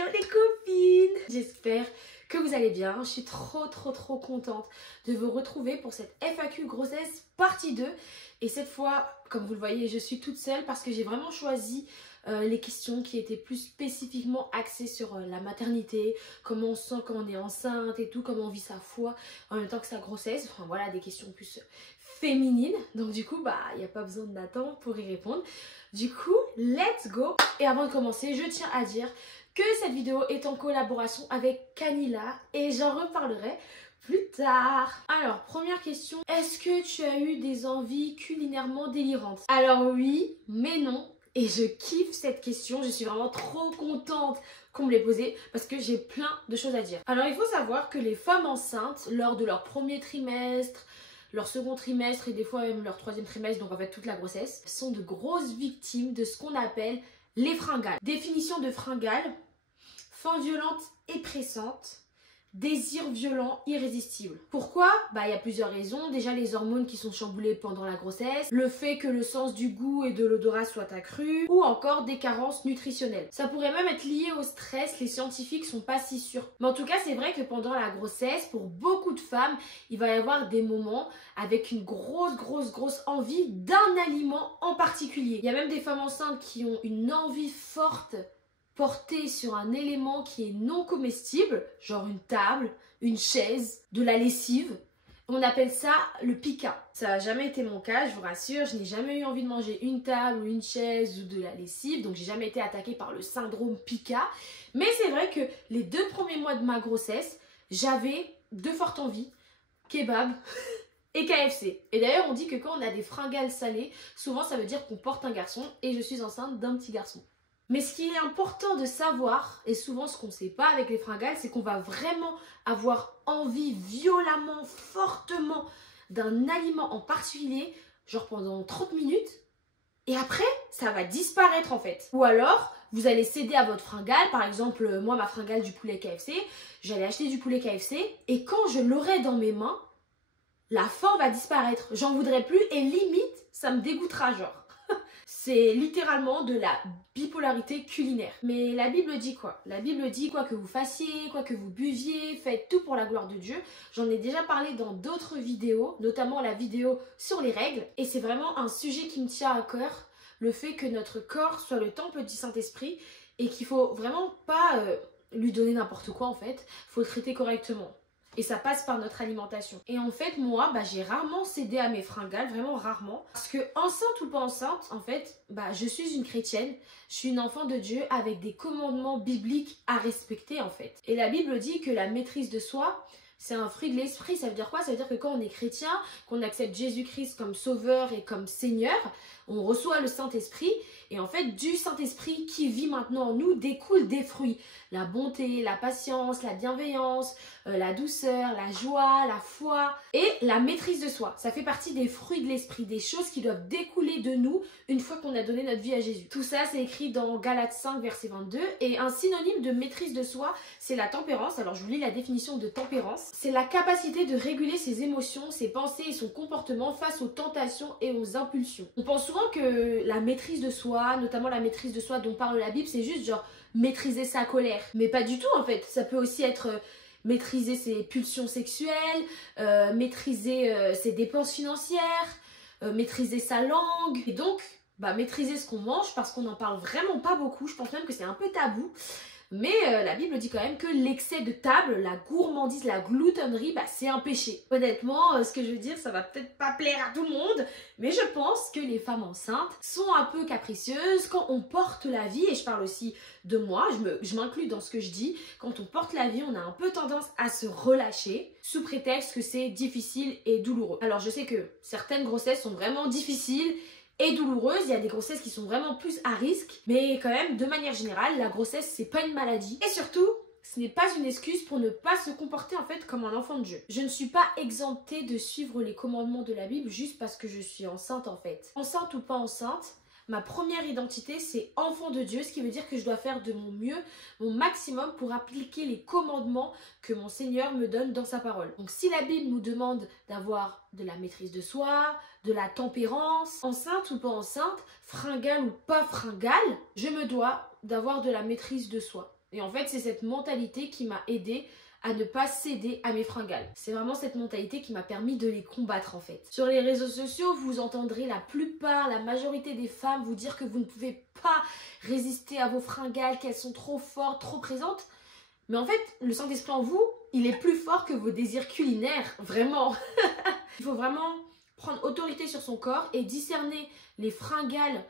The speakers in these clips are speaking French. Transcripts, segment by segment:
Hello les copines! J'espère que vous allez bien. Je suis trop contente de vous retrouver pour cette FAQ grossesse partie 2. Et cette fois, comme vous le voyez, je suis toute seule parce que j'ai vraiment choisi les questions qui étaient plus spécifiquement axées sur la maternité, comment on se sent quand on est enceinte et tout, comment on vit sa foi en même temps que sa grossesse. Enfin voilà, des questions plus féminines. Donc du coup, il n'y a pas besoin d'attendre pour y répondre. Du coup, let's go! Et avant de commencer, je tiens à dire que cette vidéo est en collaboration avec Canilla et j'en reparlerai plus tard. Alors, première question, est-ce que tu as eu des envies culinairement délirantes? Alors oui, mais non. Et je kiffe cette question, je suis vraiment trop contente qu'on me l'ait posée parce que j'ai plein de choses à dire. Alors il faut savoir que les femmes enceintes, lors de leur premier trimestre, leur second trimestre et des fois même leur troisième trimestre, donc en fait toute la grossesse, sont de grosses victimes de ce qu'on appelle les fringales. Définition de fringales: faim violente et pressante, désir violent irrésistible. Pourquoi? Il y a plusieurs raisons. Déjà les hormones qui sont chamboulées pendant la grossesse, le fait que le sens du goût et de l'odorat soit accru, ou encore des carences nutritionnelles. Ça pourrait même être lié au stress, les scientifiques sont pas si sûrs. Mais en tout cas, c'est vrai que pendant la grossesse, pour beaucoup de femmes, il va y avoir des moments avec une grosse envie d'un aliment en particulier. Il y a même des femmes enceintes qui ont une envie forte porté sur un élément qui est non comestible, genre une table, une chaise, de la lessive. On appelle ça le pica. Ça n'a jamais été mon cas, je vous rassure, je n'ai jamais eu envie de manger une table ou une chaise ou de la lessive, donc j'ai jamais été attaquée par le syndrome pica. Mais c'est vrai que les 2 premiers mois de ma grossesse, j'avais de fortes envies, kebab et KFC. Et d'ailleurs on dit que quand on a des fringales salées, souvent ça veut dire qu'on porte un garçon, et je suis enceinte d'un petit garçon. Mais ce qui est important de savoir, et souvent ce qu'on ne sait pas avec les fringales, c'est qu'on va vraiment avoir envie violemment, fortement d'un aliment en particulier, genre pendant 30 minutes, et après, ça va disparaître en fait. Ou alors, vous allez céder à votre fringale, par exemple, moi ma fringale du poulet KFC, j'allais acheter du poulet KFC, et quand je l'aurai dans mes mains, la faim va disparaître, j'en voudrais plus, et limite, ça me dégoûtera genre. C'est littéralement de la bipolarité culinaire. Mais la Bible dit quoi? La Bible dit quoi que vous fassiez, quoi que vous buviez, faites tout pour la gloire de Dieu. J'en ai déjà parlé dans d'autres vidéos, notamment la vidéo sur les règles. Et c'est vraiment un sujet qui me tient à cœur, le fait que notre corps soit le temple du Saint-Esprit et qu'il faut vraiment pas lui donner n'importe quoi en fait. Il faut le traiter correctement. Et ça passe par notre alimentation. Et en fait, moi, j'ai rarement cédé à mes fringales, vraiment rarement. Parce que enceinte ou pas enceinte, en fait, je suis une chrétienne, je suis une enfant de Dieu avec des commandements bibliques à respecter en fait. Et la Bible dit que la maîtrise de soi, c'est un fruit de l'esprit. Ça veut dire quoi? Ça veut dire que quand on est chrétien, qu'on accepte Jésus-Christ comme sauveur et comme Seigneur, on reçoit le Saint-Esprit. Et en fait, du Saint-Esprit qui vit maintenant en nous découlent des fruits. La bonté, la patience, la bienveillance, la douceur, la joie, la foi et la maîtrise de soi. Ça fait partie des fruits de l'esprit, des choses qui doivent découler de nous une fois qu'on a donné notre vie à Jésus. Tout ça, c'est écrit dans Galates 5, verset 22. Et un synonyme de maîtrise de soi, c'est la tempérance. Alors, je vous lis la définition de tempérance. C'est la capacité de réguler ses émotions, ses pensées et son comportement face aux tentations et aux impulsions. On pense souvent que la maîtrise de soi, notamment la maîtrise de soi dont parle la Bible, c'est juste genre maîtriser sa colère. Mais pas du tout en fait. Ça peut aussi être maîtriser ses pulsions sexuelles, maîtriser ses dépenses financières, maîtriser sa langue. Et donc, maîtriser ce qu'on mange parce qu'on n'en parle vraiment pas beaucoup. Je pense même que c'est un peu tabou. Mais la Bible dit quand même que l'excès de table, la gourmandise, la gloutonnerie, c'est un péché. Honnêtement, ce que je veux dire, ça va peut-être pas plaire à tout le monde, mais je pense que les femmes enceintes sont un peu capricieuses quand on porte la vie, et je parle aussi de moi, je m'inclus dans ce que je dis, quand on porte la vie, on a un peu tendance à se relâcher, sous prétexte que c'est difficile et douloureux. Alors je sais que certaines grossesses sont vraiment difficiles et douloureuse, il y a des grossesses qui sont vraiment plus à risque, mais quand même, de manière générale, la grossesse, c'est pas une maladie. Et surtout, ce n'est pas une excuse pour ne pas se comporter en fait comme un enfant de Dieu. Je ne suis pas exemptée de suivre les commandements de la Bible juste parce que je suis enceinte en fait. Enceinte ou pas enceinte, ma première identité, c'est enfant de Dieu, ce qui veut dire que je dois faire de mon mieux, mon maximum pour appliquer les commandements que mon Seigneur me donne dans sa parole. Donc si la Bible nous demande d'avoir de la maîtrise de soi, de la tempérance, enceinte ou pas enceinte, fringale ou pas fringale, je me dois d'avoir de la maîtrise de soi. Et en fait, c'est cette mentalité qui m'a aidée à ne pas céder à mes fringales. C'est vraiment cette mentalité qui m'a permis de les combattre en fait. Sur les réseaux sociaux, vous entendrez la majorité des femmes vous dire que vous ne pouvez pas résister à vos fringales, qu'elles sont trop fortes, trop présentes. Mais en fait, le Saint-Esprit en vous, il est plus fort que vos désirs culinaires, vraiment. Il faut vraiment prendre autorité sur son corps et discerner les fringales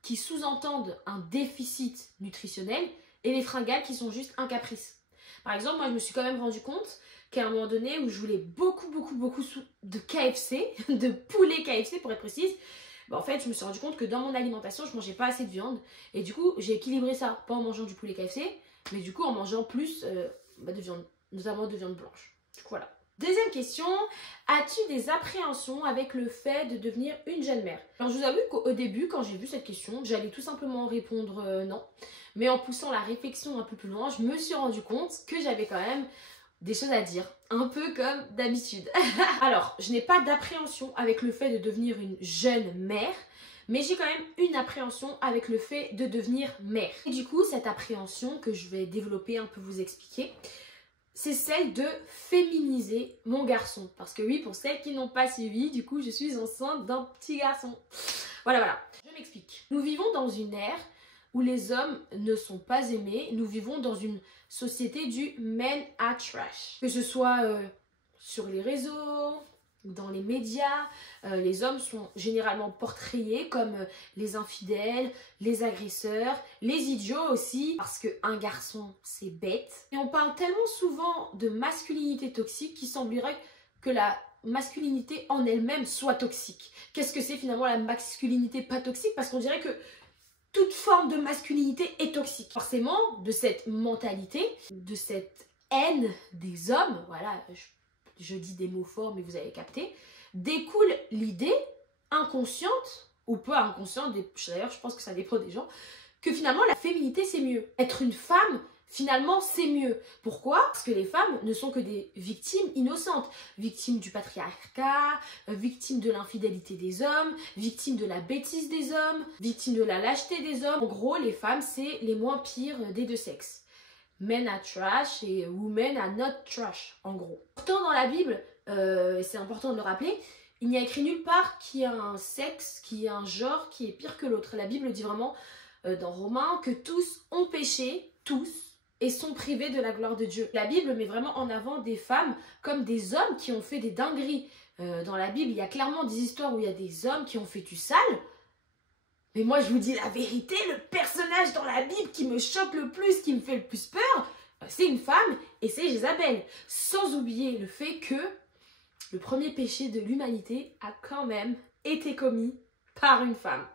qui sous-entendent un déficit nutritionnel et les fringales qui sont juste un caprice. Par exemple, moi, je me suis quand même rendu compte qu'à un moment donné où je voulais beaucoup de KFC, de poulet KFC pour être précise, en fait, je me suis rendu compte que dans mon alimentation, je ne mangeais pas assez de viande. Et du coup, j'ai équilibré ça, pas en mangeant du poulet KFC, mais du coup en mangeant plus de viande, notamment de viande blanche. Du coup, voilà. Deuxième question, as-tu des appréhensions avec le fait de devenir une jeune mère? Alors je vous avoue qu'au début, quand j'ai vu cette question, j'allais tout simplement répondre non. Mais en poussant la réflexion un peu plus loin, je me suis rendu compte que j'avais quand même des choses à dire, un peu comme d'habitude. Alors, je n'ai pas d'appréhension avec le fait de devenir une jeune mère, mais j'ai quand même une appréhension avec le fait de devenir mère. Et du coup, cette appréhension que je vais développer, un peu vous expliquer, c'est celle de féminiser mon garçon. Parce que oui, pour celles qui n'ont pas suivi, du coup, je suis enceinte d'un petit garçon. Voilà. Je m'explique. Nous vivons dans une ère où les hommes ne sont pas aimés. Nous vivons dans une société du men are trash. Que ce soit sur les réseaux, dans les médias, les hommes sont généralement portrayés comme les infidèles, les agresseurs, les idiots aussi, parce qu'un garçon, c'est bête. Et on parle tellement souvent de masculinité toxique qu'il semblerait que la masculinité en elle-même soit toxique. Qu'est-ce que c'est finalement la masculinité pas toxique? Parce qu'on dirait que toute forme de masculinité est toxique. Forcément, de cette mentalité, de cette haine des hommes, voilà, je dis des mots forts mais vous avez capté, découle l'idée inconsciente, ou pas inconsciente, d'ailleurs je pense que ça dépend des gens, que finalement la féminité c'est mieux. Être une femme, finalement c'est mieux. Pourquoi? Parce que les femmes ne sont que des victimes innocentes, victimes du patriarcat, victimes de l'infidélité des hommes, victimes de la bêtise des hommes, victimes de la lâcheté des hommes. En gros, les femmes c'est les moins pires des deux sexes. Men are trash et women are not trash, en gros. Pourtant, dans la Bible, c'est important de le rappeler, il n'y a écrit nulle part qu'il y a un sexe, qu'il y a un genre qui est pire que l'autre. La Bible dit vraiment, dans Romains, que tous ont péché, tous, et sont privés de la gloire de Dieu. La Bible met vraiment en avant des femmes comme des hommes qui ont fait des dingueries. Dans la Bible, il y a clairement des histoires où il y a des hommes qui ont fait du sale. Mais moi, je vous dis la vérité, le personnage dans la Bible qui me choque le plus, qui me fait le plus peur, c'est une femme et c'est Jézabel. Sans oublier le fait que le premier péché de l'humanité a quand même été commis par une femme.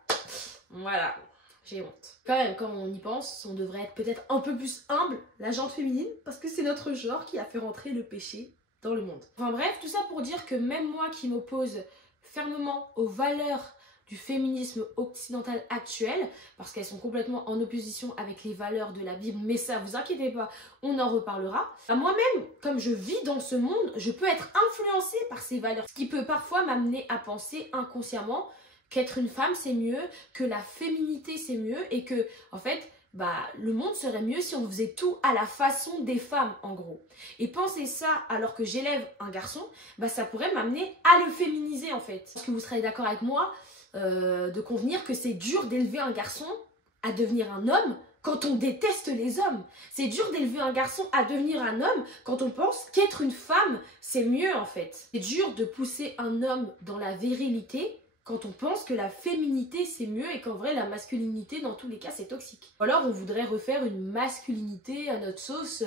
Voilà, j'ai honte. Quand même, quand on y pense, on devrait être peut-être un peu plus humble, la gente féminine, parce que c'est notre genre qui a fait rentrer le péché dans le monde. Enfin bref, tout ça pour dire que même moi qui m'oppose fermement aux valeurs du féminisme occidental actuel, parce qu'elles sont complètement en opposition avec les valeurs de la Bible, mais ça, vous inquiétez pas, on en reparlera. Moi-même, comme je vis dans ce monde, je peux être influencée par ces valeurs, ce qui peut parfois m'amener à penser inconsciemment qu'être une femme c'est mieux, que la féminité c'est mieux, et que, en fait, le monde serait mieux si on faisait tout à la façon des femmes, en gros. Et penser ça alors que j'élève un garçon, ça pourrait m'amener à le féminiser, en fait. Est-ce que vous serez d'accord avec moi de convenir que c'est dur d'élever un garçon à devenir un homme quand on déteste les hommes? C'est dur d'élever un garçon à devenir un homme quand on pense qu'être une femme, c'est mieux, en fait. C'est dur de pousser un homme dans la virilité quand on pense que la féminité c'est mieux et qu'en vrai la masculinité dans tous les cas c'est toxique. Ou alors on voudrait refaire une masculinité à notre sauce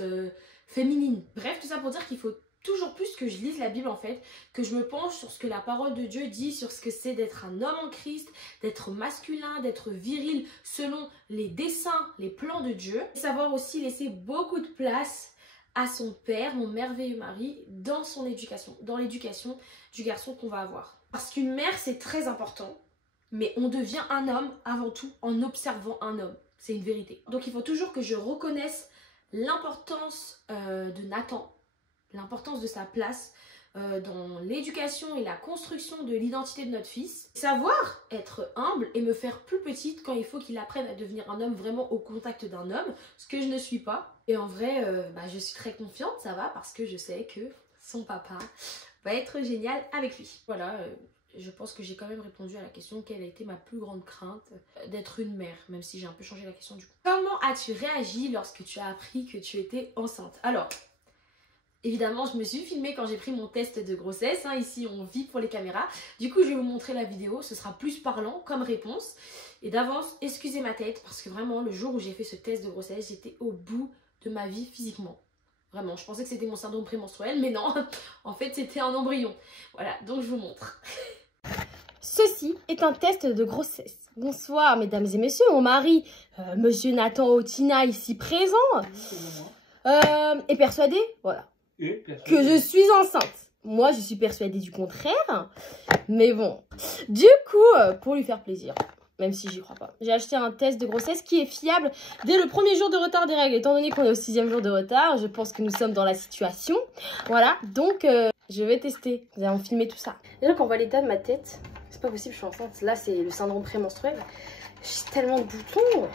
féminine. Bref, tout ça pour dire qu'il faut toujours plus que je lise la Bible en fait, que je me penche sur ce que la parole de Dieu dit, sur ce que c'est d'être un homme en Christ, d'être masculin, d'être viril selon les desseins, les plans de Dieu. Et savoir aussi laisser beaucoup de place à son père, mon merveilleux mari, dans son éducation, dans l'éducation du garçon qu'on va avoir. Parce qu'une mère, c'est très important, mais on devient un homme avant tout en observant un homme. C'est une vérité. Donc il faut toujours que je reconnaisse l'importance de Nathan, l'importance de sa place dans l'éducation et la construction de l'identité de notre fils. Savoir être humble et me faire plus petite quand il faut qu'il apprenne à devenir un homme vraiment au contact d'un homme, ce que je ne suis pas. Et en vrai, je suis très confiante, ça va, parce que je sais que son papa va être génial avec lui. Voilà, je pense que j'ai quand même répondu à la question quelle a été ma plus grande crainte d'être une mère, même si j'ai un peu changé la question du coup. Comment as-tu réagi lorsque tu as appris que tu étais enceinte? Alors, évidemment, je me suis filmée quand j'ai pris mon test de grossesse. Ici, on vit pour les caméras. Du coup, je vais vous montrer la vidéo. Ce sera plus parlant comme réponse. Et d'avance, excusez ma tête parce que vraiment, le jour où j'ai fait ce test de grossesse, j'étais au bout de ma vie physiquement. Vraiment, je pensais que c'était mon syndrome prémenstruel, mais non. En fait, c'était un embryon. Voilà, donc je vous montre. Ceci est un test de grossesse. Bonsoir, mesdames et messieurs. Mon mari, monsieur Nathan Otina, ici présent, est persuadé, voilà, que je suis enceinte. Moi, je suis persuadée du contraire. Mais bon, du coup, pour lui faire plaisir, même si j'y crois pas, j'ai acheté un test de grossesse qui est fiable dès le premier jour de retard des règles. Étant donné qu'on est au 6e jour de retard, je pense que nous sommes dans la situation. Voilà, donc je vais tester. Nous allons filmer tout ça. Déjà, quand on voit l'état de ma tête, c'est pas possible, je suis enceinte. Là, c'est le syndrome prémenstruel. J'ai tellement de boutons.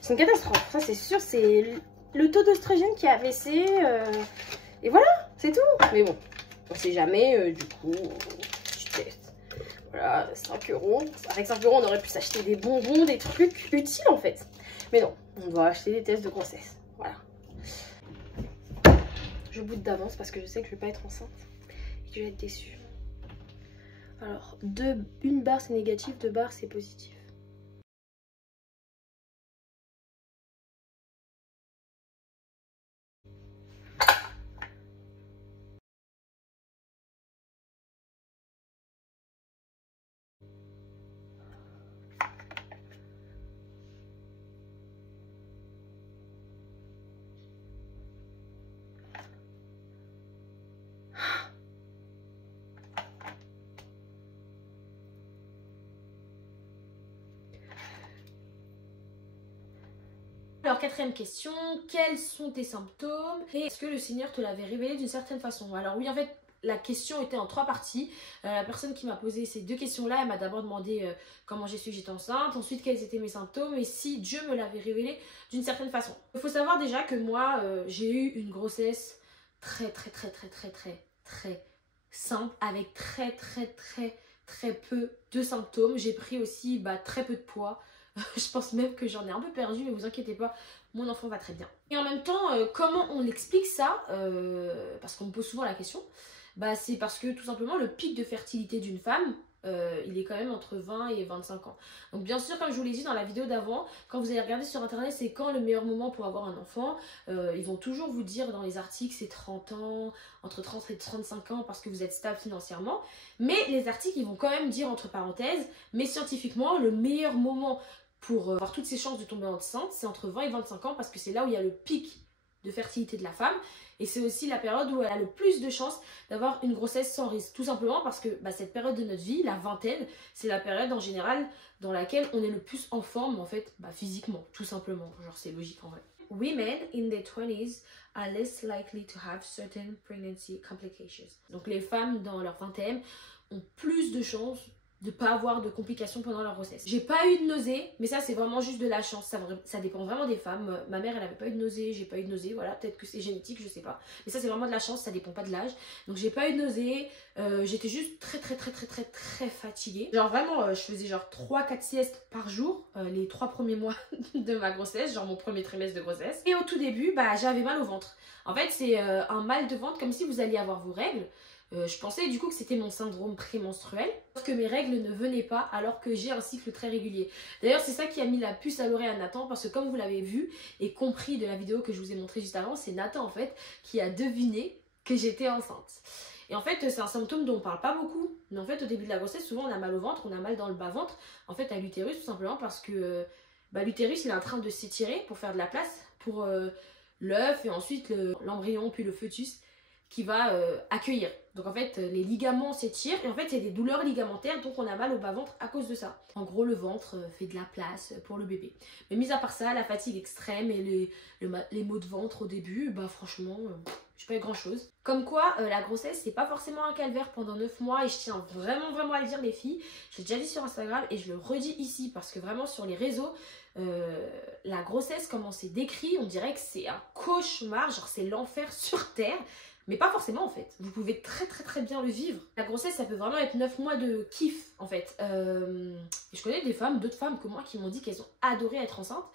C'est une catastrophe. Ça, c'est sûr, c'est le taux d'oestrogène qui a baissé. Et voilà, c'est tout. Mais bon, on sait jamais. Du coup, je teste. Voilà, 5 €. Avec 5 €, on aurait pu s'acheter des bonbons, des trucs utiles en fait. Mais non, on doit acheter des tests de grossesse. Voilà. Je boude d'avance parce que je sais que je vais pas être enceinte et que je vais être déçue. Alors, une barre c'est négatif, 2 barres c'est positif. Alors, 4e question, quels sont tes symptômes et est-ce que le Seigneur te l'avait révélé d'une certaine façon? Alors oui, en fait, la question était en 3 parties. La personne qui m'a posé ces 2 questions-là, elle m'a d'abord demandé comment j'ai su que j'étais enceinte, ensuite quels étaient mes symptômes et si Dieu me l'avait révélé d'une certaine façon. Il faut savoir déjà que moi, j'ai eu une grossesse très simple avec très peu de symptômes. J'ai pris aussi très peu de poids. Je pense même que j'en ai un peu perdu, mais vous inquiétez pas, mon enfant va très bien. Et en même temps, comment on explique ça parce qu'on me pose souvent la question. C'est parce que tout simplement le pic de fertilité d'une femme, il est quand même entre 20 et 25 ans. Donc bien sûr, comme je vous l'ai dit dans la vidéo d'avant, quand vous allez regarder sur internet c'est quand le meilleur moment pour avoir un enfant, ils vont toujours vous dire dans les articles c'est 30 ans, entre 30 et 35 ans parce que vous êtes stable financièrement. Mais les articles ils vont quand même dire entre parenthèses, mais scientifiquement le meilleur moment pour avoir toutes ses chances de tomber enceinte, c'est entre 20 et 25 ans parce que c'est là où il y a le pic de fertilité de la femme et c'est aussi la période où elle a le plus de chances d'avoir une grossesse sans risque. Tout simplement parce que cette période de notre vie, la vingtaine, c'est la période en général dans laquelle on est le plus en forme en fait, physiquement, tout simplement. Genre c'est logique en vrai. Women in their 20s are less likely to have certain pregnancy complications. Donc les femmes dans leur vingtaine ont plus de chances de ne pas avoir de complications pendant leur grossesse. J'ai pas eu de nausées, mais ça c'est vraiment juste de la chance, ça dépend vraiment des femmes. Ma mère elle avait pas eu de nausées, j'ai pas eu de nausées, voilà, peut-être que c'est génétique, je sais pas. Mais ça c'est vraiment de la chance, ça dépend pas de l'âge. Donc j'ai pas eu de nausées, j'étais juste très fatiguée. Genre vraiment, je faisais genre 3-4 siestes par jour, les 3 premiers mois de ma grossesse, genre mon premier trimestre de grossesse. Et au tout début, j'avais mal au ventre. En fait c'est un mal de ventre comme si vous alliez avoir vos règles. Je pensais du coup que c'était mon syndrome prémenstruel, parce que mes règles ne venaient pas alors que j'ai un cycle très régulier. D'ailleurs c'est ça qui a mis la puce à l'oreille à Nathan, parce que comme vous l'avez vu et compris de la vidéo que je vous ai montrée juste avant, c'est Nathan en fait qui a deviné que j'étais enceinte. Et en fait c'est un symptôme dont on parle pas beaucoup, mais en fait au début de la grossesse souvent on a mal au ventre, on a mal dans le bas-ventre, en fait à l'utérus tout simplement parce que l'utérus il est en train de s'étirer pour faire de la place pour l'œuf et ensuite l'embryon puis le fœtus qui va accueillir. Donc en fait les ligaments s'étirent et en fait il y a des douleurs ligamentaires, donc on a mal au bas-ventre à cause de ça. En gros le ventre fait de la place pour le bébé. Mais mis à part ça, la fatigue extrême et les maux de ventre au début, franchement j'ai pas eu grand chose. Comme quoi, la grossesse, c'est pas forcément un calvaire pendant 9 mois et je tiens vraiment à le dire les filles. J'ai déjà dit sur Instagram et je le redis ici parce que vraiment sur les réseaux, la grossesse, comment c'est décrit, on dirait que c'est un cauchemar, genre c'est l'enfer sur terre. Mais pas forcément en fait, vous pouvez très bien le vivre. La grossesse ça peut vraiment être 9 mois de kiff en fait. Je connais des femmes, d'autres femmes que moi qui m'ont dit qu'elles ont adoré être enceintes.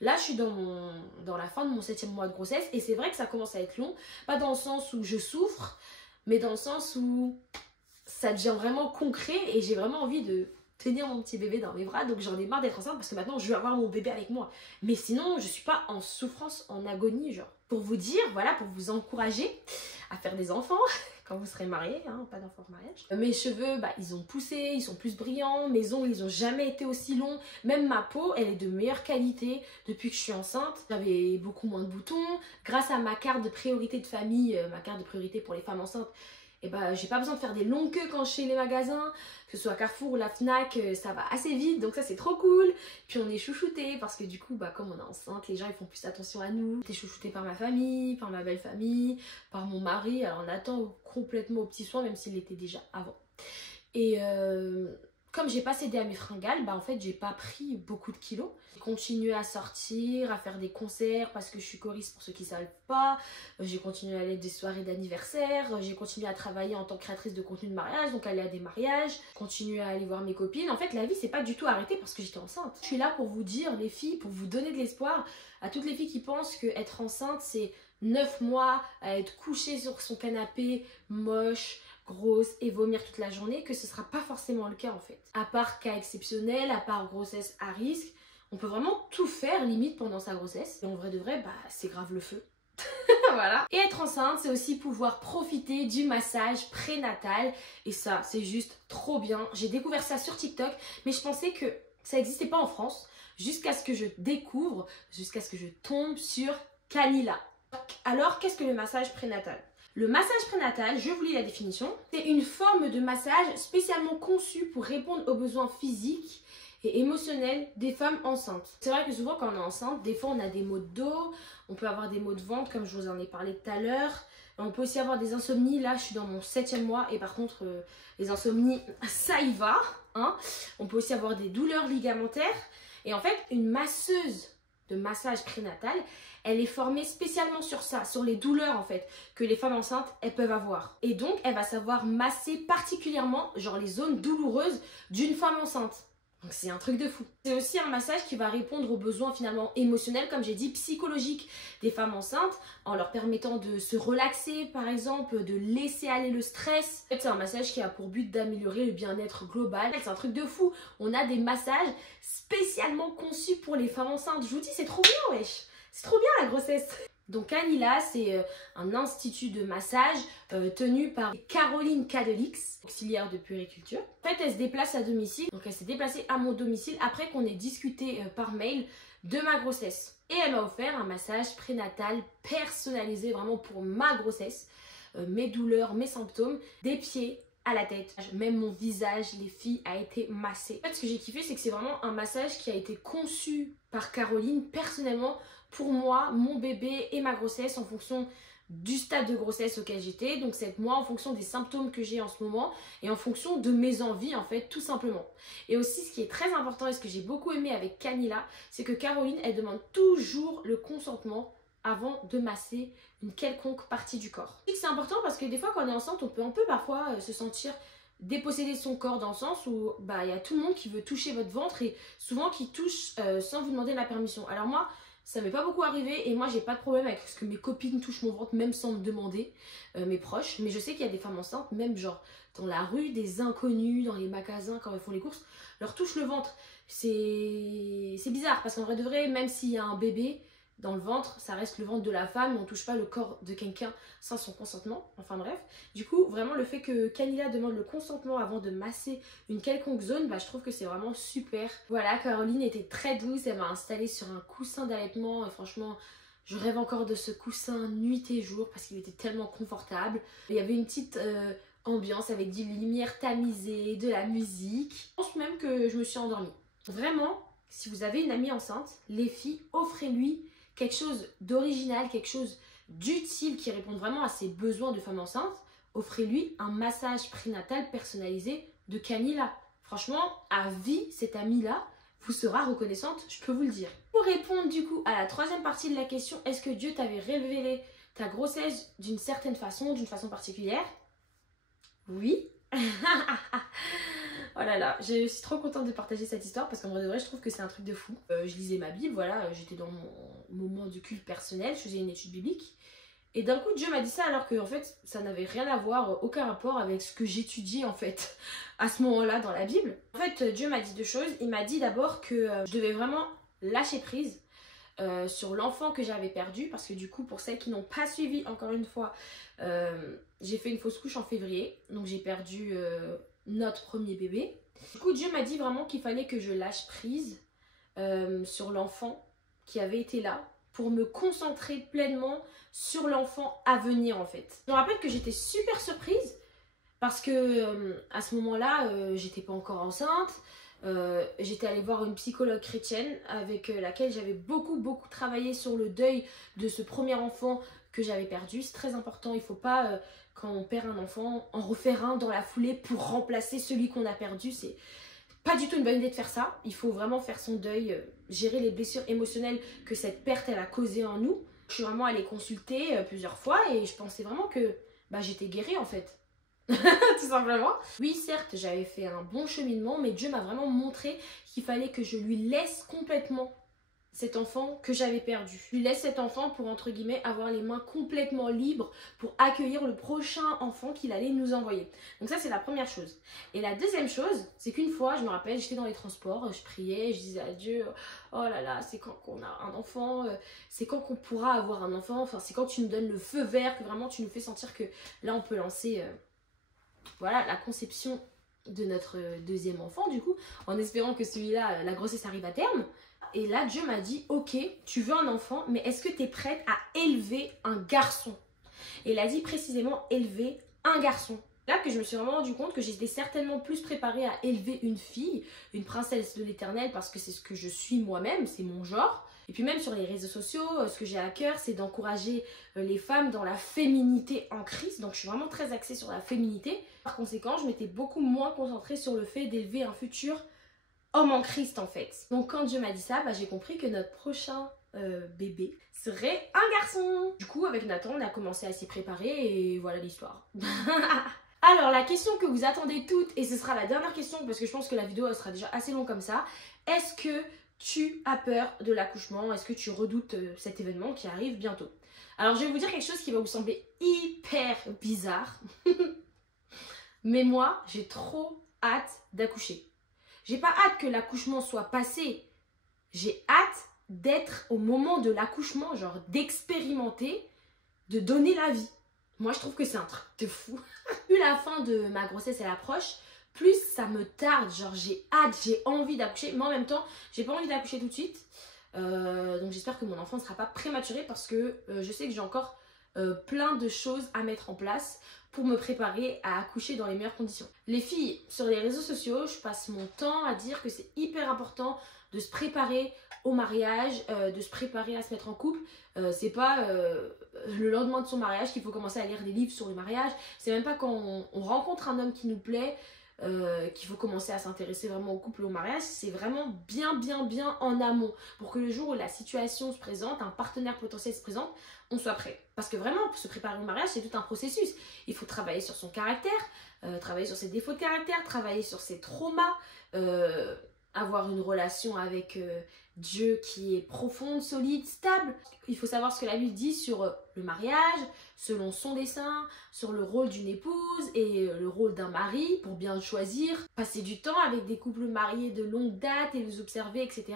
Là je suis dans la fin de mon 7e mois de grossesse et c'est vrai que ça commence à être long. Pas dans le sens où je souffre, mais dans le sens où ça devient vraiment concret et j'ai vraiment envie de tenir mon petit bébé dans mes bras. Donc j'en ai marre d'être enceinte parce que maintenant je veux avoir mon bébé avec moi. Mais sinon je suis pas en souffrance, en agonie genre. Pour vous dire, voilà, pour vous encourager à faire des enfants quand vous serez mariés, hein, pas d'enfants au mariage. Mes cheveux, bah, ils ont poussé, ils sont plus brillants, mes ongles, ils ont jamais été aussi longs. Même ma peau, elle est de meilleure qualité depuis que je suis enceinte. J'avais beaucoup moins de boutons. Grâce à ma carte de priorité de famille, ma carte de priorité pour les femmes enceintes, et bah, j'ai pas besoin de faire des longues queues quand je suis chez les magasins, que ce soit Carrefour ou la Fnac, ça va assez vite, donc ça c'est trop cool. Puis on est chouchouté parce que du coup, bah, comme on est enceinte, les gens ils font plus attention à nous. J'étais chouchoutée par ma famille, par ma belle famille, par mon mari. Alors on attend complètement aux petits soins, même s'il l'était déjà avant. Et comme j'ai pas cédé à mes fringales, bah en fait j'ai pas pris beaucoup de kilos. J'ai continué à sortir, à faire des concerts parce que je suis choriste pour ceux qui savent pas. J'ai continué à aller à des soirées d'anniversaire. J'ai continué à travailler en tant que créatrice de contenu de mariage, donc aller à des mariages. Continuer à aller voir mes copines. En fait la vie c'est pas du tout arrêté parce que j'étais enceinte. Je suis là pour vous dire les filles, pour vous donner de l'espoir à toutes les filles qui pensent que être enceinte c'est 9 mois à être couchée sur son canapé moche, grosse et vomir toute la journée, que ce sera pas forcément le cas en fait. À part cas exceptionnel, à part grossesse à risque, on peut vraiment tout faire limite pendant sa grossesse. Et en vrai de vrai, bah c'est grave le feu. Voilà. Et être enceinte, c'est aussi pouvoir profiter du massage prénatal. Et ça, c'est juste trop bien. J'ai découvert ça sur TikTok, mais je pensais que ça n'existait pas en France, jusqu'à ce que je découvre, jusqu'à ce que je tombe sur Canila. Alors, qu'est-ce que le massage prénatal ? Le massage prénatal, je vous lis la définition, c'est une forme de massage spécialement conçue pour répondre aux besoins physiques et émotionnels des femmes enceintes. C'est vrai que souvent quand on est enceinte, des fois on a des maux de dos, on peut avoir des maux de ventre comme je vous en ai parlé tout à l'heure. On peut aussi avoir des insomnies, là je suis dans mon 7e mois et par contre les insomnies ça y va. Hein. On peut aussi avoir des douleurs ligamentaires et en fait une masseuse de massage prénatal, elle est formée spécialement sur ça, sur les douleurs en fait, que les femmes enceintes, elles peuvent avoir. Et donc, elle va savoir masser particulièrement, genre les zones douloureuses d'une femme enceinte. Donc c'est un truc de fou. C'est aussi un massage qui va répondre aux besoins finalement émotionnels, comme j'ai dit, psychologiques des femmes enceintes, en leur permettant de se relaxer par exemple, de laisser aller le stress. En fait, c'est un massage qui a pour but d'améliorer le bien-être global. C'est un truc de fou. On a des massages spécialement conçus pour les femmes enceintes. Je vous dis, c'est trop bien, wesh. C'est trop bien la grossesse. Donc Canila, c'est un institut de massage tenu par Caroline Cadelix, auxiliaire de puériculture. En fait, elle se déplace à domicile. Donc elle s'est déplacée à mon domicile après qu'on ait discuté par mail de ma grossesse. Et elle m'a offert un massage prénatal personnalisé vraiment pour ma grossesse, mes douleurs, mes symptômes, des pieds à la tête. Même mon visage, les filles, a été massé. En fait, ce que j'ai kiffé, c'est que c'est vraiment un massage qui a été conçu par Caroline personnellement pour moi, mon bébé et ma grossesse en fonction du stade de grossesse auquel j'étais. Donc c'est moi en fonction des symptômes que j'ai en ce moment et en fonction de mes envies en fait, tout simplement. Et aussi ce qui est très important et ce que j'ai beaucoup aimé avec Canila, c'est que Caroline, elle demande toujours le consentement avant de masser une quelconque partie du corps. C'est important parce que des fois quand on est enceinte, on peut un peu parfois se sentir déposséder son corps dans le sens où bah, y a tout le monde qui veut toucher votre ventre et souvent qui touche sans vous demander la permission. Alors moi, ça m'est pas beaucoup arrivé et moi j'ai pas de problème avec ce que mes copines touchent mon ventre même sans me demander, mes proches. Mais je sais qu'il y a des femmes enceintes, même genre dans la rue, des inconnus, dans les magasins quand elles font les courses, leur touchent le ventre. C'est bizarre parce qu'en vrai de vrai, même s'il y a un bébé dans le ventre, ça reste le ventre de la femme, on touche pas le corps de quelqu'un sans son consentement, enfin bref. Du coup, vraiment le fait que Canila demande le consentement avant de masser une quelconque zone, bah, je trouve que c'est vraiment super. Voilà, Caroline était très douce, elle m'a installée sur un coussin d'allaitement, franchement, je rêve encore de ce coussin nuit et jour parce qu'il était tellement confortable. Il y avait une petite ambiance avec des lumières tamisées, de la musique. Je pense même que je me suis endormie. Vraiment, si vous avez une amie enceinte, les filles, offrez-lui quelque chose d'original, quelque chose d'utile qui répondent vraiment à ses besoins de femme enceinte, offrez-lui un massage prénatal personnalisé de Camilla. Franchement, à vie, cette amie-là vous sera reconnaissante, je peux vous le dire. Pour répondre du coup à la troisième partie de la question, est-ce que Dieu t'avait révélé ta grossesse d'une certaine façon, d'une façon particulière? Oui. Oh là là, je suis trop contente de partager cette histoire parce qu'en vrai de vrai, je trouve que c'est un truc de fou. Je lisais ma Bible, voilà, j'étais dans mon moment de culte personnel, je faisais une étude biblique. Et d'un coup, Dieu m'a dit ça alors que en fait, ça n'avait rien à voir, aucun rapport avec ce que j'étudiais en fait à ce moment-là dans la Bible. En fait, Dieu m'a dit deux choses. Il m'a dit d'abord que je devais vraiment lâcher prise sur l'enfant que j'avais perdu parce que du coup, pour celles qui n'ont pas suivi, encore une fois, j'ai fait une fausse couche en février, donc j'ai perdu notre premier bébé. Du coup, Dieu m'a dit vraiment qu'il fallait que je lâche prise sur l'enfant qui avait été là pour me concentrer pleinement sur l'enfant à venir en fait. Je me rappelle que j'étais super surprise parce que à ce moment-là, j'étais pas encore enceinte. J'étais allée voir une psychologue chrétienne avec laquelle j'avais beaucoup travaillé sur le deuil de ce premier enfant que j'avais perdu. C'est très important, il faut pas quand on perd un enfant en refaire un dans la foulée pour remplacer celui qu'on a perdu. C'est pas du tout une bonne idée de faire ça. Il faut vraiment faire son deuil, gérer les blessures émotionnelles que cette perte elle a causées en nous. Je suis vraiment allée consulter plusieurs fois et je pensais vraiment que j'étais guérie en fait. Tout simplement. Oui, certes, j'avais fait un bon cheminement, mais Dieu m'a vraiment montré qu'il fallait que je lui laisse complètement cet enfant que j'avais perdu. Je lui laisse cet enfant pour, entre guillemets, avoir les mains complètement libres pour accueillir le prochain enfant qu'il allait nous envoyer. Donc ça, c'est la première chose. Et la deuxième chose, c'est qu'une fois, je me rappelle, j'étais dans les transports, je priais, je disais à Dieu, oh là là, c'est quand qu'on a un enfant, c'est quand qu'on pourra avoir un enfant, enfin, c'est quand tu nous donnes le feu vert, que vraiment tu nous fais sentir que là, on peut lancer, voilà, la conception de notre deuxième enfant, du coup, en espérant que celui-là, la grossesse arrive à terme. Et là, Dieu m'a dit, ok, tu veux un enfant, mais est-ce que tu es prête à élever un garçon? Et il a dit précisément élever un garçon. Là que je me suis vraiment rendu compte que j'étais certainement plus préparée à élever une fille, une princesse de l'éternel, parce que c'est ce que je suis moi-même, c'est mon genre. Et puis même sur les réseaux sociaux, ce que j'ai à cœur, c'est d'encourager les femmes dans la féminité en Christ. Donc je suis vraiment très axée sur la féminité. Par conséquent, je m'étais beaucoup moins concentrée sur le fait d'élever un futur homme en Christ en fait. Donc quand Dieu m'a dit ça, j'ai compris que notre prochain bébé serait un garçon. Du coup avec Nathan on a commencé à s'y préparer et voilà l'histoire. Alors la question que vous attendez toutes, et ce sera la dernière question parce que je pense que la vidéo elle sera déjà assez longue comme ça. Est-ce que tu as peur de l'accouchement? Est-ce que tu redoutes cet événement qui arrive bientôt? Alors je vais vous dire quelque chose qui va vous sembler hyper bizarre. Mais moi j'ai trop hâte d'accoucher. J'ai pas hâte que l'accouchement soit passé. J'ai hâte d'être au moment de l'accouchement, genre d'expérimenter, de donner la vie. Moi, je trouve que c'est un truc de fou. Plus la fin de ma grossesse elle approche, plus ça me tarde. Genre, j'ai hâte, j'ai envie d'accoucher. Mais en même temps, j'ai pas envie d'accoucher tout de suite. Donc, j'espère que mon enfant ne sera pas prématuré parce que je sais que j'ai encore plein de choses à mettre en place pour me préparer à accoucher dans les meilleures conditions. Les filles, sur les réseaux sociaux, je passe mon temps à dire que c'est hyper important de se préparer au mariage, de se préparer à se mettre en couple. C'est pas le lendemain de son mariage qu'il faut commencer à lire des livres sur le mariage. C'est même pas quand on rencontre un homme qui nous plaît qu'il faut commencer à s'intéresser vraiment au couple et au mariage. C'est vraiment bien en amont pour que le jour où la situation se présente, un partenaire potentiel se présente, on soit prêt. Parce que vraiment, pour se préparer au mariage, c'est tout un processus. Il faut travailler sur son caractère, travailler sur ses défauts de caractère, travailler sur ses traumas, avoir une relation avec Dieu qui est profonde, solide, stable. Il faut savoir ce que la Bible dit sur le mariage, selon son dessein, sur le rôle d'une épouse et le rôle d'un mari pour bien le choisir. Passer du temps avec des couples mariés de longue date et les observer, etc.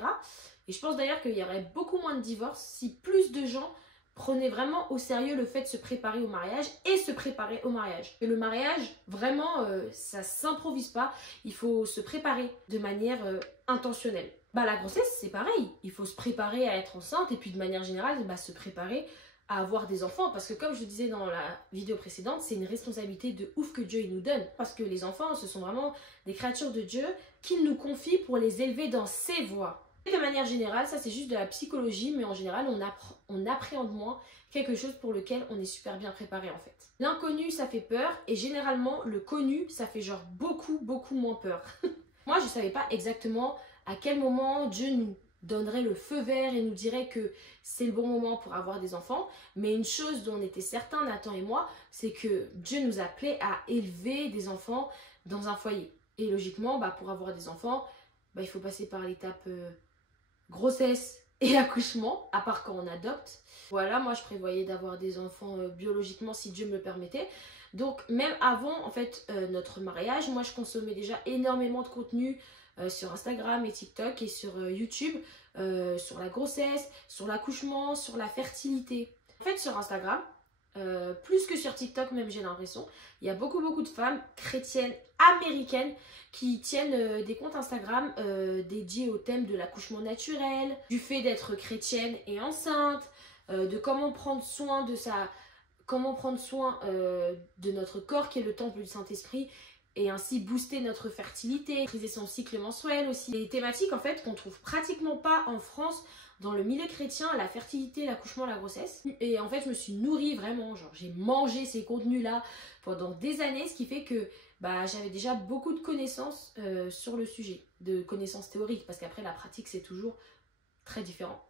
Et je pense d'ailleurs qu'il y aurait beaucoup moins de divorces si plus de gens prenaient vraiment au sérieux le fait de se préparer au mariage et se préparer au mariage. Et le mariage, vraiment, ça s'improvise pas. Il faut se préparer de manière intentionnelle. La grossesse, c'est pareil. Il faut se préparer à être enceinte et puis de manière générale, se préparer à avoir des enfants. Parce que comme je le disais dans la vidéo précédente, c'est une responsabilité de ouf que Dieu il nous donne. Parce que les enfants, ce sont vraiment des créatures de Dieu qu'il nous confie pour les élever dans ses voies. Et de manière générale, ça c'est juste de la psychologie, mais en général on appréhende moins quelque chose pour lequel on est super bien préparé en fait. L'inconnu ça fait peur et généralement le connu ça fait genre beaucoup moins peur. Moi je savais pas exactement à quel moment Dieu nous donnerait le feu vert et nous dirait que c'est le bon moment pour avoir des enfants. Mais une chose dont on était certain, Nathan et moi, c'est que Dieu nous appelait à élever des enfants dans un foyer. Et logiquement, pour avoir des enfants, il faut passer par l'étape grossesse et accouchement, à part quand on adopte. Voilà, moi je prévoyais d'avoir des enfants biologiquement si Dieu me le permettait. Donc même avant en fait notre mariage, moi je consommais déjà énormément de contenu sur Instagram et TikTok et sur YouTube, sur la grossesse, sur l'accouchement, sur la fertilité. En fait sur Instagram, plus que sur TikTok même j'ai l'impression, il y a beaucoup de femmes chrétiennes américaines qui tiennent des comptes Instagram dédiés au thème de l'accouchement naturel, du fait d'être chrétienne et enceinte, de comment prendre soin de de notre corps qui est le temple du Saint-Esprit et ainsi booster notre fertilité, maîtriser son cycle menstruel aussi. Des thématiques en fait qu'on trouve pratiquement pas en France dans le milieu chrétien, la fertilité, l'accouchement, la grossesse. Et en fait je me suis nourrie vraiment, genre j'ai mangé ces contenus là pendant des années, ce qui fait que j'avais déjà beaucoup de connaissances sur le sujet, de connaissances théoriques, parce qu'après la pratique c'est toujours très différent.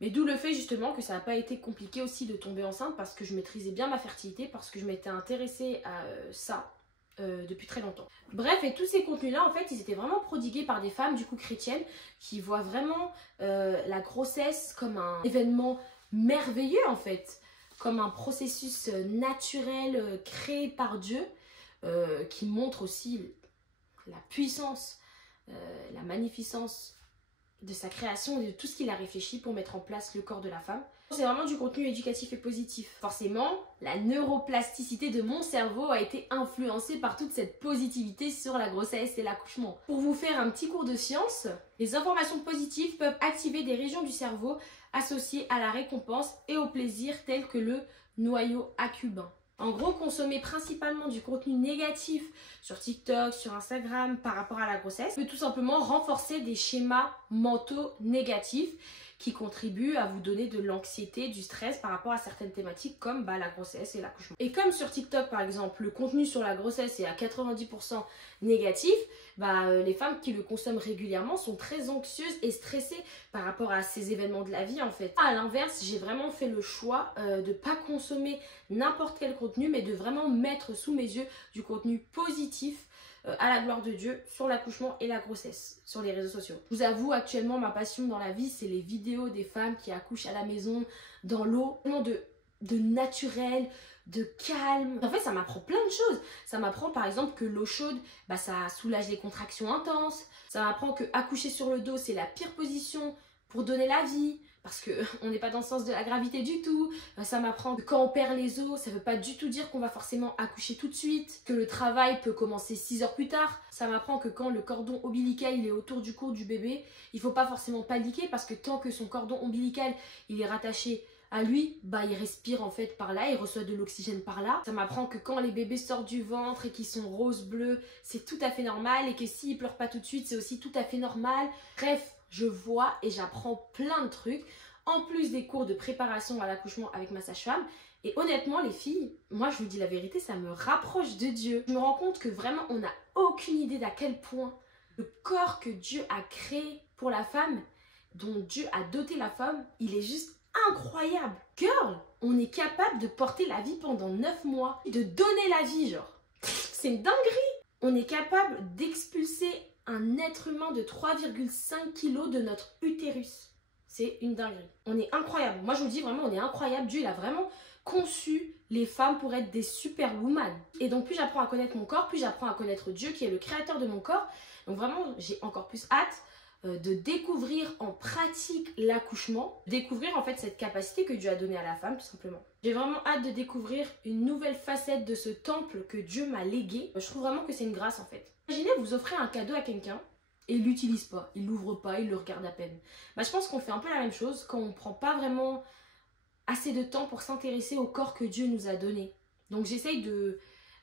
Mais d'où le fait justement que ça n'a pas été compliqué aussi de tomber enceinte parce que je maîtrisais bien ma fertilité, parce que je m'étais intéressée à ça depuis très longtemps. Bref, et tous ces contenus-là, en fait, ils étaient vraiment prodigués par des femmes du coup chrétiennes qui voient vraiment la grossesse comme un événement merveilleux en fait, comme un processus naturel créé par Dieu qui montre aussi la puissance, la magnificence de sa création et de tout ce qu'il a réfléchi pour mettre en place le corps de la femme. C'est vraiment du contenu éducatif et positif. Forcément, la neuroplasticité de mon cerveau a été influencée par toute cette positivité sur la grossesse et l'accouchement. Pour vous faire un petit cours de science, les informations positives peuvent activer des régions du cerveau associées à la récompense et au plaisir telles que le noyau accumbens. En gros, consommer principalement du contenu négatif sur TikTok, sur Instagram par rapport à la grossesse peut tout simplement renforcer des schémas mentaux négatifs qui contribuent à vous donner de l'anxiété, du stress par rapport à certaines thématiques comme la grossesse et l'accouchement. Et comme sur TikTok par exemple, le contenu sur la grossesse est à 90% négatif, les femmes qui le consomment régulièrement sont très anxieuses et stressées par rapport à ces événements de la vie en fait. À l'inverse, j'ai vraiment fait le choix de ne pas consommer n'importe quel contenu, mais de vraiment mettre sous mes yeux du contenu positif à la gloire de Dieu sur l'accouchement et la grossesse sur les réseaux sociaux. Je vous avoue, actuellement ma passion dans la vie c'est les vidéos des femmes qui accouchent à la maison, dans l'eau, vraiment de naturel, de calme. En fait ça m'apprend plein de choses. Ça m'apprend par exemple que l'eau chaude ça soulage les contractions intenses. Ça m'apprend que accoucher sur le dos c'est la pire position pour donner la vie, parce qu'on n'est pas dans le sens de la gravité du tout. Ça m'apprend que quand on perd les os, ça ne veut pas du tout dire qu'on va forcément accoucher tout de suite, que le travail peut commencer 6 heures plus tard. Ça m'apprend que quand le cordon ombilical il est autour du cou du bébé, il ne faut pas forcément paniquer, parce que tant que son cordon ombilical il est rattaché à lui, il respire en fait par là, il reçoit de l'oxygène par là. Ça m'apprend que quand les bébés sortent du ventre et qu'ils sont roses, bleus, c'est tout à fait normal, et que s'ils pleurent pas tout de suite, c'est aussi tout à fait normal. Bref, je vois et j'apprends plein de trucs, en plus des cours de préparation à l'accouchement avec ma sage-femme. Et honnêtement les filles, moi je vous dis la vérité, ça me rapproche de Dieu. Je me rends compte que vraiment on n'a aucune idée d'à quel point le corps que Dieu a créé pour la femme, dont Dieu a doté la femme, il est juste incroyable. Girl, on est capable de porter la vie pendant 9 mois, de donner la vie genre. C'est une dinguerie. On est capable d'expulser un être humain de 3,5 kg de notre utérus. C'est une dinguerie. On est incroyable. Moi je vous dis vraiment, on est incroyable. Dieu il a vraiment conçu les femmes pour être des superwoman. Et donc plus j'apprends à connaître mon corps, plus j'apprends à connaître Dieu qui est le créateur de mon corps. Donc vraiment j'ai encore plus hâte de découvrir en pratique l'accouchement, découvrir en fait cette capacité que Dieu a donnée à la femme tout simplement. J'ai vraiment hâte de découvrir une nouvelle facette de ce temple que Dieu m'a légué. Je trouve vraiment que c'est une grâce en fait. Imaginez vous offrez un cadeau à quelqu'un et il l'utilise pas, il l'ouvre pas, il le regarde à peine. Je pense qu'on fait un peu la même chose quand on prend pas vraiment assez de temps pour s'intéresser au corps que Dieu nous a donné. Donc j'essaye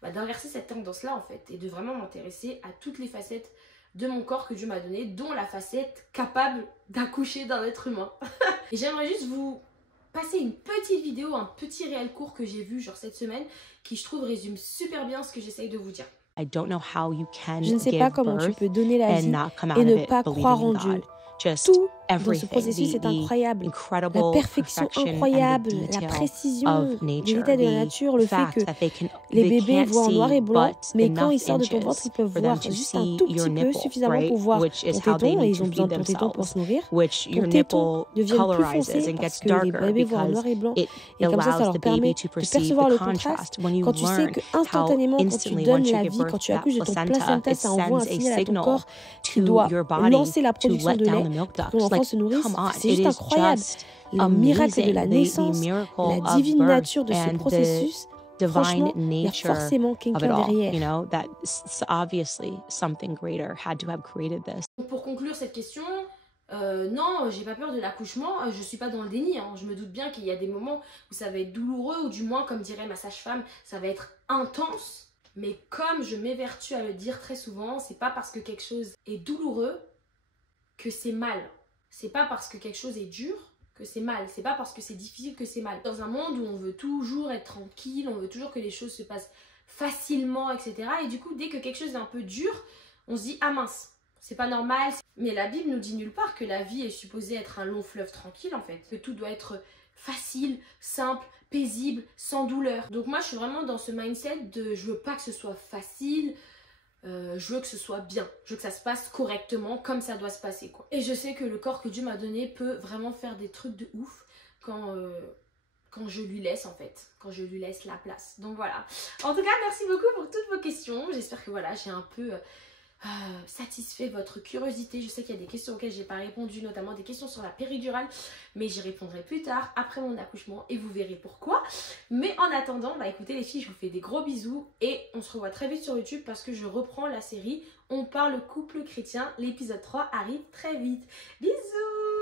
d'inverser cette tendance là en fait et de vraiment m'intéresser à toutes les facettes de mon corps que Dieu m'a donné, dont la facette capable d'accoucher d'un être humain. Et j'aimerais juste vous passer une petite vidéo, un petit réel court que j'ai vu genre cette semaine, qui je trouve résume super bien ce que j'essaye de vous dire. Je ne sais pas comment tu peux donner la vie et ne pas croire en Dieu. Tout dans ce processus est incroyable. La perfection incroyable, la précision de l'état de la nature, le fait que les bébés voient en noir et blanc, mais quand ils sortent de ton ventre, ils peuvent voir juste un tout petit peu, suffisamment pour voir ton téton, et ils ont besoin de ton téton pour se nourrir. Ton téton devient plus foncé parce que les bébés voient en noir et blanc, et comme ça leur permet de percevoir le contraste. Quand tu sais que instantanément, quand tu donnes la vie, quand tu accouches de ton placenta, ça envoie un signal à ton corps qui doit lancer la production de lait pour que l'enfant se nourrisse. C'est juste incroyable. Le miracle de la naissance, la divine nature de ce processus. Franchement, il y a forcément quelqu'un derrière. Pour conclure cette question, non, j'ai pas peur de l'accouchement, je suis pas dans le déni, hein. Je me doute bien qu'il y a des moments où ça va être douloureux, ou du moins, comme dirait ma sage-femme, ça va être intense. Mais comme je m'évertue à le dire très souvent, c'est pas parce que quelque chose est douloureux que c'est mal. C'est pas parce que quelque chose est dur que c'est mal. C'est pas parce que c'est difficile que c'est mal. Dans un monde où on veut toujours être tranquille, on veut toujours que les choses se passent facilement, etc. Et du coup, dès que quelque chose est un peu dur, on se dit « Ah mince, c'est pas normal ». Mais la Bible nous dit nulle part que la vie est supposée être un long fleuve tranquille, en fait. Que tout doit être facile, simple, paisible, sans douleur. Donc moi, je suis vraiment dans ce mindset de « Je veux pas que ce soit facile ». Je veux que ce soit bien, je veux que ça se passe correctement comme ça doit se passer, quoi. Et je sais que le corps que Dieu m'a donné peut vraiment faire des trucs de ouf quand je lui laisse, en fait, quand je lui laisse la place. Donc voilà, en tout cas merci beaucoup pour toutes vos questions. J'espère que voilà, j'ai un peu satisfait votre curiosité. Je sais qu'il y a des questions auxquelles j'ai pas répondu, notamment des questions sur la péridurale, mais j'y répondrai plus tard après mon accouchement et vous verrez pourquoi. Mais en attendant, bah écoutez les filles, je vous fais des gros bisous et on se revoit très vite sur YouTube parce que je reprends la série On parle couple chrétien. L'épisode 3 arrive très vite. Bisous.